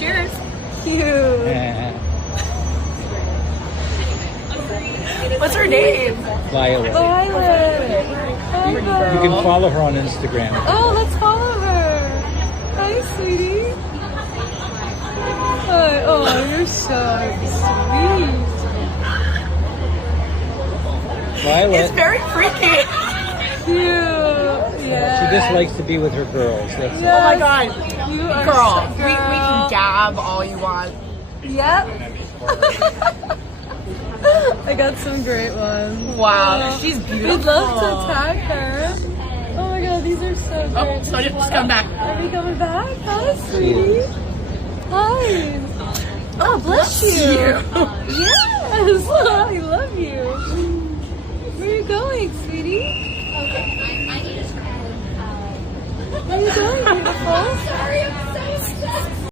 Cheers. Cute. What's her name? Violet. Violet. Hi, You Violet. can follow her on Instagram. Oh, let's follow her. Hi, sweetie. Hi. Oh, you're so sweet. Violet. It's very freaky. Cute. Yeah. She just likes to be with her girls. That's Yes. Oh my god. You are Girl, so, we can dab all you want. Yep. I got some great ones. Wow, Oh, she's beautiful. We'd love to tag her. Oh my god, these are so great. Oh, so just come back. Are we coming back? Hi, sweetie. Hi. Oh, bless you. Yes. I love you. Where are you going, sweetie? Where are you going, beautiful?